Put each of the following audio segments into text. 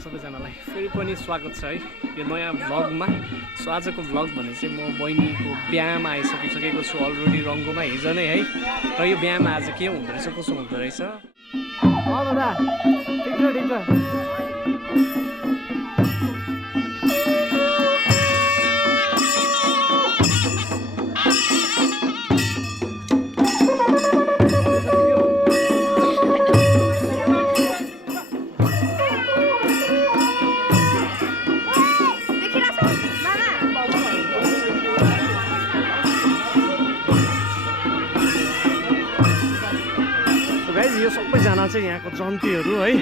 सबैजनालाई फेरि पनि स्वागत छ है यो नयाँ भ्लगमा। सो आजको भ्लग भने चाहिँ म बहिनीको बिहामा आइसकिसकेको छु अलरेडी रङ्गोमा हिजो नै है। र यो बिहामा आज के हुँदो रहेछ कसो हुँदो रहेछ दादा ठिक छ ठिक छ। यो सबैजना चाहिँ यहाँको जन्तीहरू है।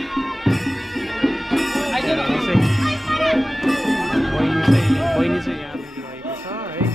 बहिनी चाहिँ यहाँ रहेको छ है।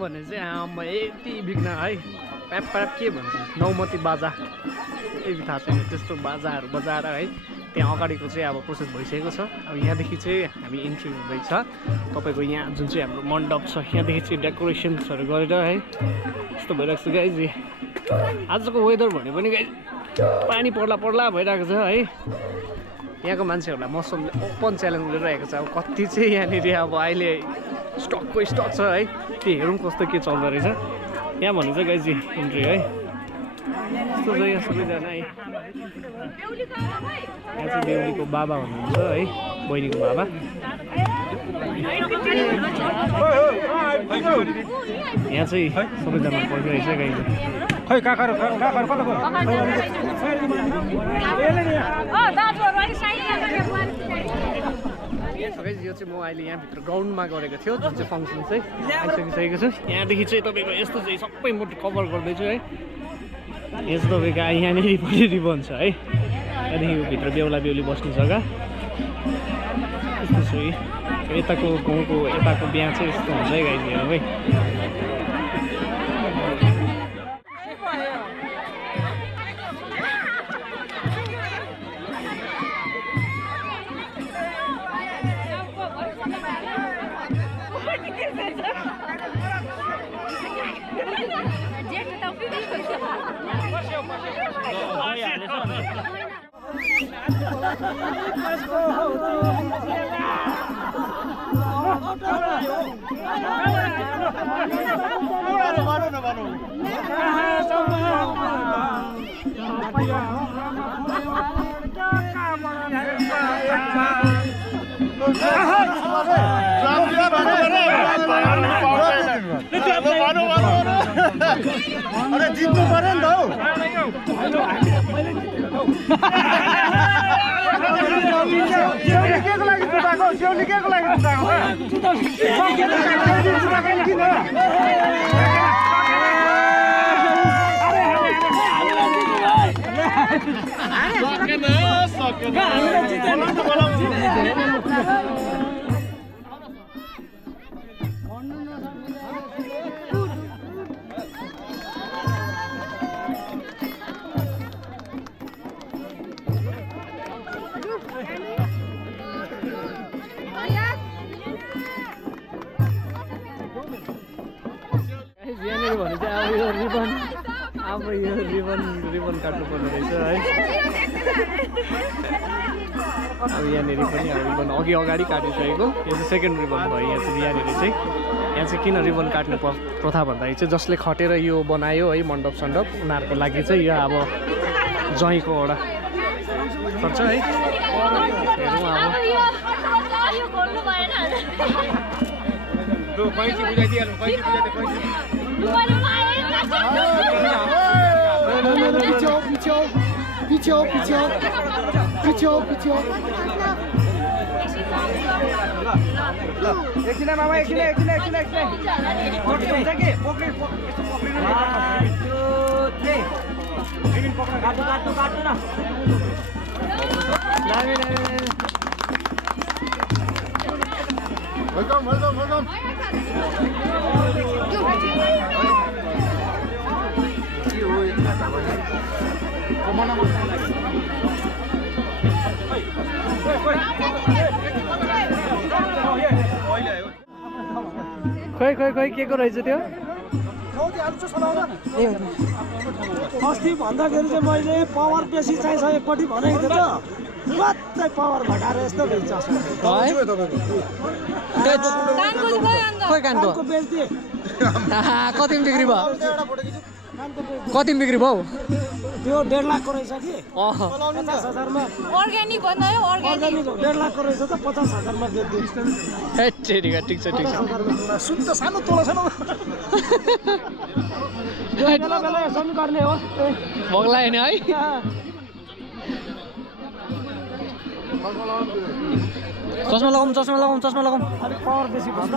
भने चाहिँ आमा यति बिग्न है प्याप प्याप के भन्छ नौमती बाजा केही थाहा छैन त्यस्तो बाजाहरू बजाएर है। त्यहाँ अगाडिको चाहिँ अब प्रोसेस भइसकेको छ। अब यहाँदेखि चाहिँ हामी इन्ट्री हुँदैछ तपाईँको यहाँ जुन चाहिँ हाम्रो मण्डप छ यहाँदेखि चाहिँ डेकोरेसन्सहरू गरेर है यस्तो भइरहेको छ गाइज। आजको वेदर भने पनि गाइज पानी पर्ला पर्ला भइरहेको छ है। यहाँको मान्छेहरूलाई मौसमले ओपन च्यालेन्ज गरिरहेको छ। अब कति चाहिँ यहाँनिर अब अहिले स्टकको स्टक छ है त्यो हेरौँ कस्तो के चल्दो रहेछ यहाँ भन्नु चाहिँ गाइज इन्ट्री है। यस्तो छ यहाँ सबैजना है। यहाँ चाहिँ बेहुलीको बाबा हुनुहुन्छ है बहिनीको बाबा। यहाँ चाहिँ सबैजना पढिरहेछ गाइज खै काकाहरू कता यो चाहिँ म अहिले यहाँभित्र ग्राउन्डमा गरेको थियो जुन चाहिँ फङ्सन चाहिँ आइसकिसकेको छु। यहाँदेखि चाहिँ तपाईँको यस्तो चाहिँ सबै म कभर गर्दैछु है। यस्तो तपाईँको यहाँनिर पनि रिबन छ है। त्यहाँदेखि भित्र बेहुला बेहुली बस्ने जग्गा यस्तो छ है। यताको गाउँको यताको बिहा चाहिँ यस्तो हुन्छ है गाइज है। अरे जित्नु पर्यो नि त हौ। सेउली के को लागि अब यो रिबन काट्नु पर्ने रहेछ है अब यहाँनिर पनि अब रिबन अघि अगाडि काटिसकेको यो चाहिँ सेकेन्ड रिबन भयो यहाँ चाहिँ यहाँ चाहिँ किन रिबन काट्नु प्रथा भन्दाखेरि चाहिँ जसले खटेर यो बनायो है मण्डप सण्डप उनीहरूको लागि चाहिँ यो अब ज्वाइँको एउटा खर्च है हेरौँ एकछिन मामा एकछिन वेलकम खोइ के को रहेछ त्यो अस्ति भन्दाखेरि चाहिँ मैले पावर बेसी चाहिन्छ एकपट्टि भनेको थिएँ त मात्रै पावर घटाएर यस्तो बेच्छ खोइ कानको बेच्दिएँ कतिमा बिक्री भयो कतिमा बिक्री भयो त्यो 1.5 लाखको रहेछ कि 50,000मा अर्ग्यानिक भन्दा यो अर्ग्यानिक 1.5 लाखको रहेछ त 50,000मा बेच्दिएँ हे ठिक छ सुन त सानो तोला सानो बेला बेला यसो नि गर्ने हो भोग्लायो नि है चस्मा लगाउँ अलिक पावर बेसी भयो त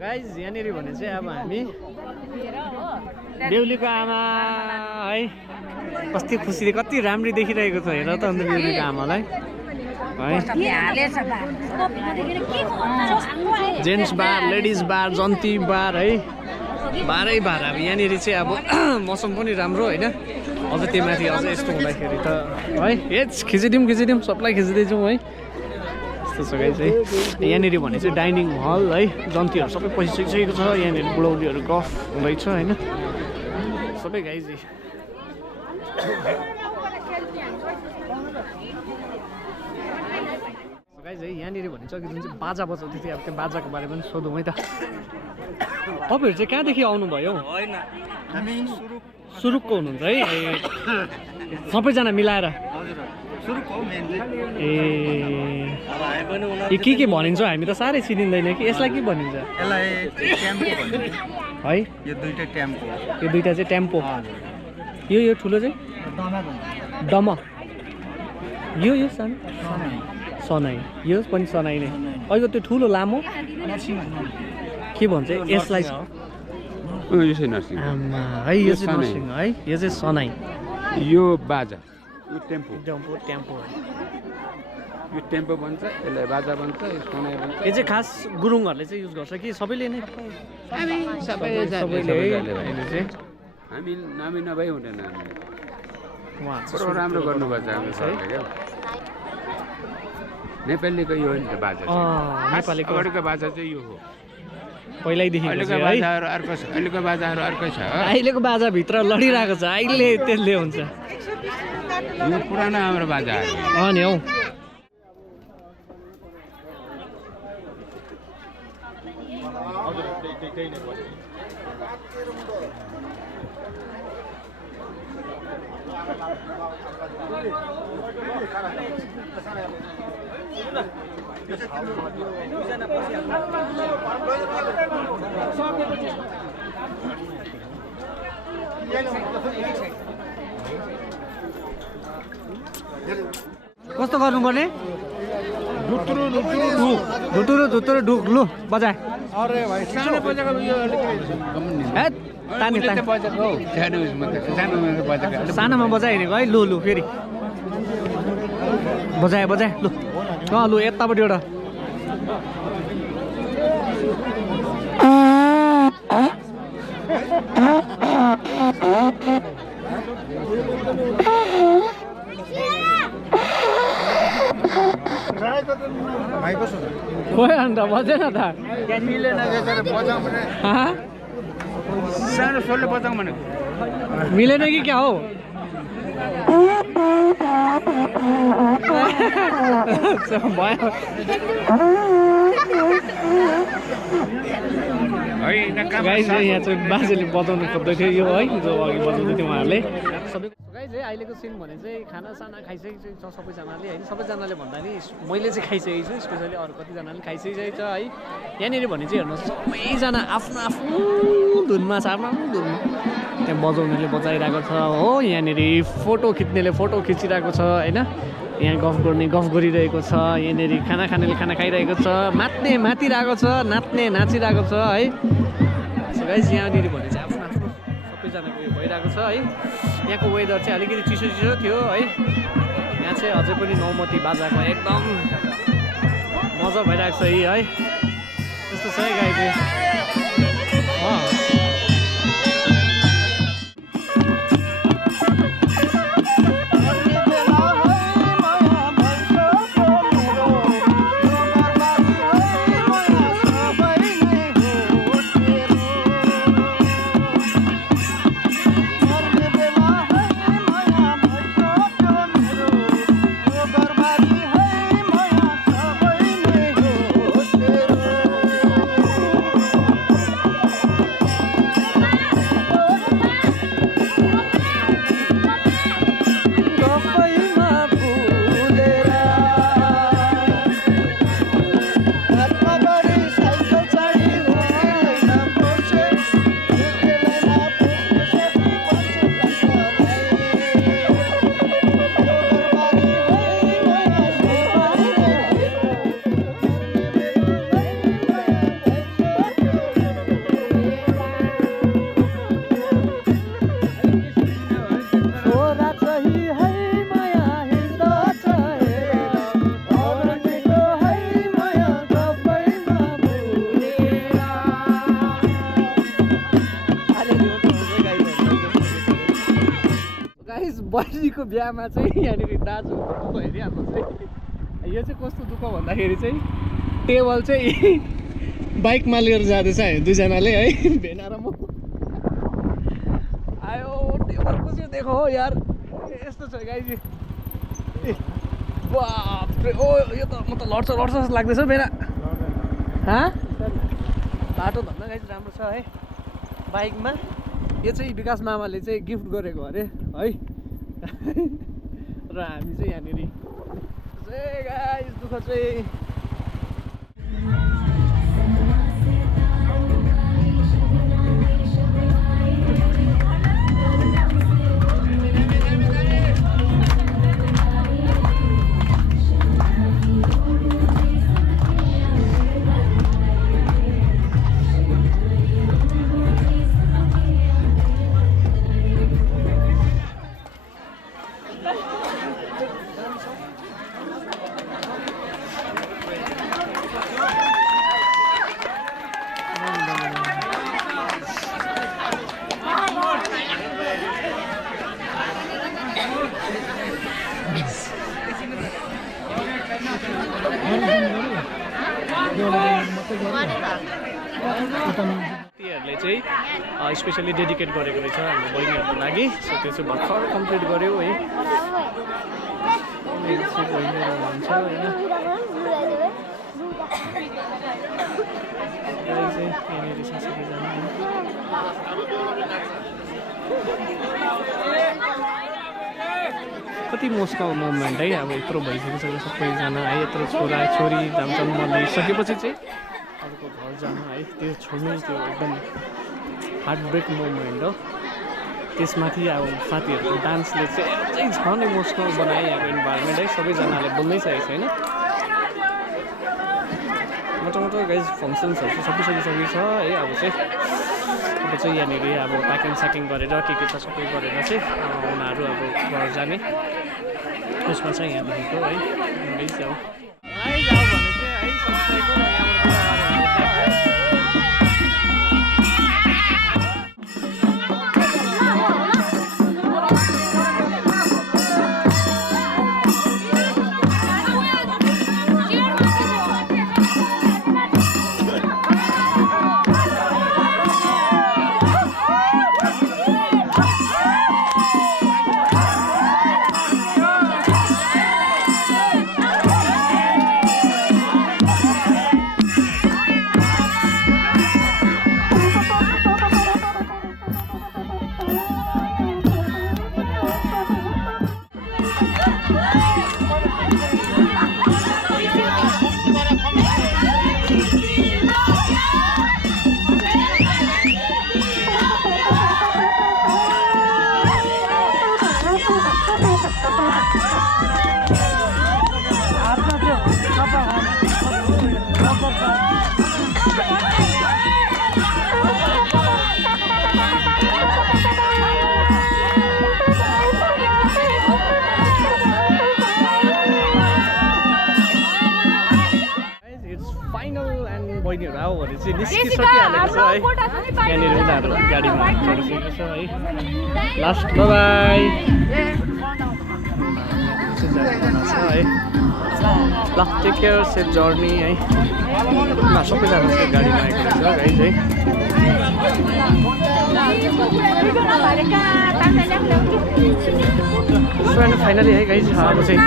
गाइज यहाँनिर भने चाहिँ अब हामी बेहुलीको आमा है कति खुसी कति राम्री देखिरहेको छ हेर त अन्त बेहुलीको आमालाई है जेन्ट्स बार लेडिज बार जन्ती बार है बारै बार अब यहाँनिर चाहिँ अब मौसम पनि राम्रो होइन अझ त्यो माथि अझ यस्तो हुँदाखेरि त है हेच खिचिदिउँ सबलाई खिचिँदै जाउँ है यस्तो छ गाइस है यहाँनिर भने चाहिँ डाइनिङ हल है जन्तीहरू सबै पसिसकिसकेको छ यहाँनिर बुढौलीहरू गफ हुँदैछ होइन सबै गाइस गाइस है यहाँनिर भने चाहिँ जुन चाहिँ बाजा बजाउँदै थियो अब त्यो बाजाको बारेमा पनि सोधौँ है त तपाईँहरू चाहिँ कहाँदेखि आउनुभयो होइन हामी सुरुकको हुनुहुन्छ है सबैजना मिलाएर सुरुको मेनली ए के भनिन्छ हामी त साह्रै चिनिँदैन कि यसलाई के भनिन्छ यसलाई टेम्पो भनिन्छ है यो दुईटा टेम्पो यो दुईटा चाहिँ टेम्पो यो ठुलो चाहिँ डम यो सानो सनाई यो पनि सनाई नै अहिले त्यो ठुलो लामो के भन्छ यसलाई आमा है यो चाहिँ नर्सिङ है यो चाहिँ सनाई यो बाजा यो टेम्पो टेम्पो यो टेम्पो भन्छ यसलाई बाजा भन्छ यो सनाई भन्छ यो चाहिँ खास गुरुङहरूले चाहिँ युज गर्छ कि सबैले नै हामी नामी नभई हुँदैन उहाँ राम्रो गर्नुपर्छ हाम्रो सरले क्या नेपालीको यो हो नि त बाजा नेपालीको अगाडिको बाजा चाहिँ यो हो पहिल्यैदेखि अहिलेको बाजाहरू अर्को छ अहिलेको बाजाहरू अर्कै छ अहिलेको बाजाभित्र लडिरहेको छ अहिले त्यसले हुन्छ यो पुरानो हाम्रो बाजाहरू नि हौ कस्तो गर्नुपर्ने धुतुरु ढुक लु बजा अरे भाइ सानो बजाको यो बजाको सानोमा बजाइरहेको है लु फेरि बजाए लु लु यतापट्टि एउटा खोइ अन्त बजेन त मिलेन बजाउने सानो सोलले बजाउँ भनेको मिलेन कि क्या हो भयो गाइस यहाँ चाहिँ बाजेले बजाउनु खोज्दै थियो यो है जो अघि बजाउँदै थियो उहाँहरूले सबै गाइस है अहिलेको सिन भने चाहिँ खानासाना खाइसकेको छ सबैजनाले होइन सबैजनाले भन्दा नि मैले चाहिँ खाइसकेको छु स्पेसली अरू कतिजनाले खाइसकेको छ है यहाँनिर भने चाहिँ हेर्नुहोस् सबैजना आफ्नो आफ्नो धुनमा छ आफ्नो आफ्नो धुनमा त्यहाँ बजाउनेले बजाइरहेको छ हो यहाँनिर फोटो खिच्नेले फोटो खिचिरहेको छ होइन यहाँ गफ गर्ने गफ गरिरहेको छ यहाँनिर खाना खानेले खाना खाइरहेको छ मात्ने मातिरहेको छ नाच्ने नाचिरहेको छ है सो गाइस यहाँनिर भने चाहिँ आफ्नो आफ्नो सबैजनाको उयो भइरहेको छ है यहाँको वेदर चाहिँ अलिकति चिसो चिसो थियो है यहाँ चाहिँ अझै पनि नौमती बाजाको एकदम मजा भइरहेको छ है यस्तो छ है गाई चाहिँ बहिनीको बिहामा चाहिँ यहाँनिर दाजु दुःख हेरिहाल्नु चाहिँ यो चाहिँ कस्तो दुःख भन्दाखेरि चाहिँ टेबल चाहिँ बाइकमा लिएर जाँदैछ हामी दुईजनाले है भेना र म आयो टेबल कसरी देखो हो यार यस्तो छ गाइजी बाप्रे ओ यो त म त लड्छ लड्छ जस्तो लाग्दैछ भेना बाटो धन्न गाइजी राम्रो छ है बाइकमा यो चाहिँ विकास मामाले चाहिँ गिफ्ट गरेको अरे है र हामी चाहिँ यहाँनिर गाइस दुःख चाहिँ तीहरूले चाहिँ स्पेसली डेडिकेट गरेको रहेछ हाम्रो बहिनीहरूको लागि सो त्यो चाहिँ भर्खर कम्प्लिट गऱ्यो है बहिनीहरू हुन्छ होइन यहाँनिर सबैजना कति इमोसनल मोमेन्ट है अब यत्रो भइसकिसक्यो सबैजना है यत्रो छोरा छोरी जान्छन् मनाइसकेपछि चाहिँ अर्को घर जानु है त्यो छोड्नु त्यो एकदम हार्ट ब्रेक मोमेन्ट हो त्यसमाथि अब साथीहरूको डान्सले चाहिँ अझै झन् इमोसनल बनाए अब इन्भाइरोमेन्ट है सबैजनाले बोल्दैसकेको छैन मोटामोटी गाइज फङ्सन्सहरू चाहिँ सबै सकिसकेको छ है अब चाहिँ यहाँनिर अब प्याकिङ स्याकिङ गरेर के छ सबै गरेर चाहिँ उनीहरू अब घर जाने त्यसमा चाहिँ यहाँदेखिको है गाइज अब भने चाहिँ है सबैको हो भने चाहिँ निस्किसकिहालेको छ है यहाँनिर उनीहरू गाडीमा चढिसकेको छ है लास्ट बाई छ है ल टेक केयर सेफ जर्नी है सबैजना चाहिँ गाडीमा आएको रहेछ गाइज है फाइनली है गाइज अब चाहिँ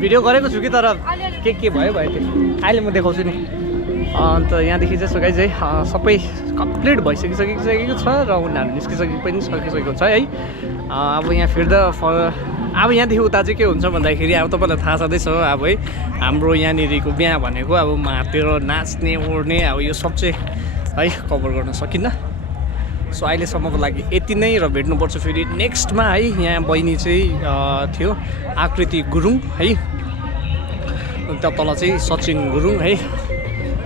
भिडियो गरेको छु कि तर के भयो भयो त्यो अहिले म देखाउँछु नि अन्त यहाँदेखि चाहिँ गाइज है सबै कम्प्लिट भइसकिसकेको छ र उनीहरू निस्किसकेको छ है अब यहाँ फिर्दा अब यहाँदेखि उता चाहिँ के हुन्छ भन्दाखेरि अब तपाईँलाई थाहा छँदैछ अब है हाम्रो यहाँनिरको बिहा भनेको अब मातेर नाच्ने ओर्ने अब यो सब चाहिँ है कभर गर्न सकिन्न सो अहिलेसम्मको लागि यति नै र भेट्नुपर्छ फेरि नेक्स्टमा है यहाँ बहिनी चाहिँ थियो आकृति गुरुङ है अन्त तल चाहिँ सचिन गुरुङ है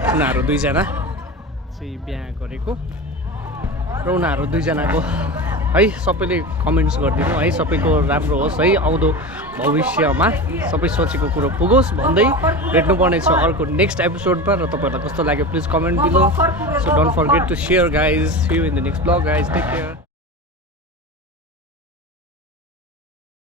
उनीहरू दुईजना चाहिँ बिहा गरेको र उनीहरू दुईजनाको है सबैले कमेन्ट्स गरिदिनु है सबैको राम्रो होस् है आउँदो भविष्यमा सबै सोचेको कुरो पुगोस् भन्दै भेट्नुपर्ने छ अर्को नेक्स्ट एपिसोडमा र तपाईँहरूलाई कस्तो लाग्यो please comment below so don't forget to share guys see you in the next blog guys take care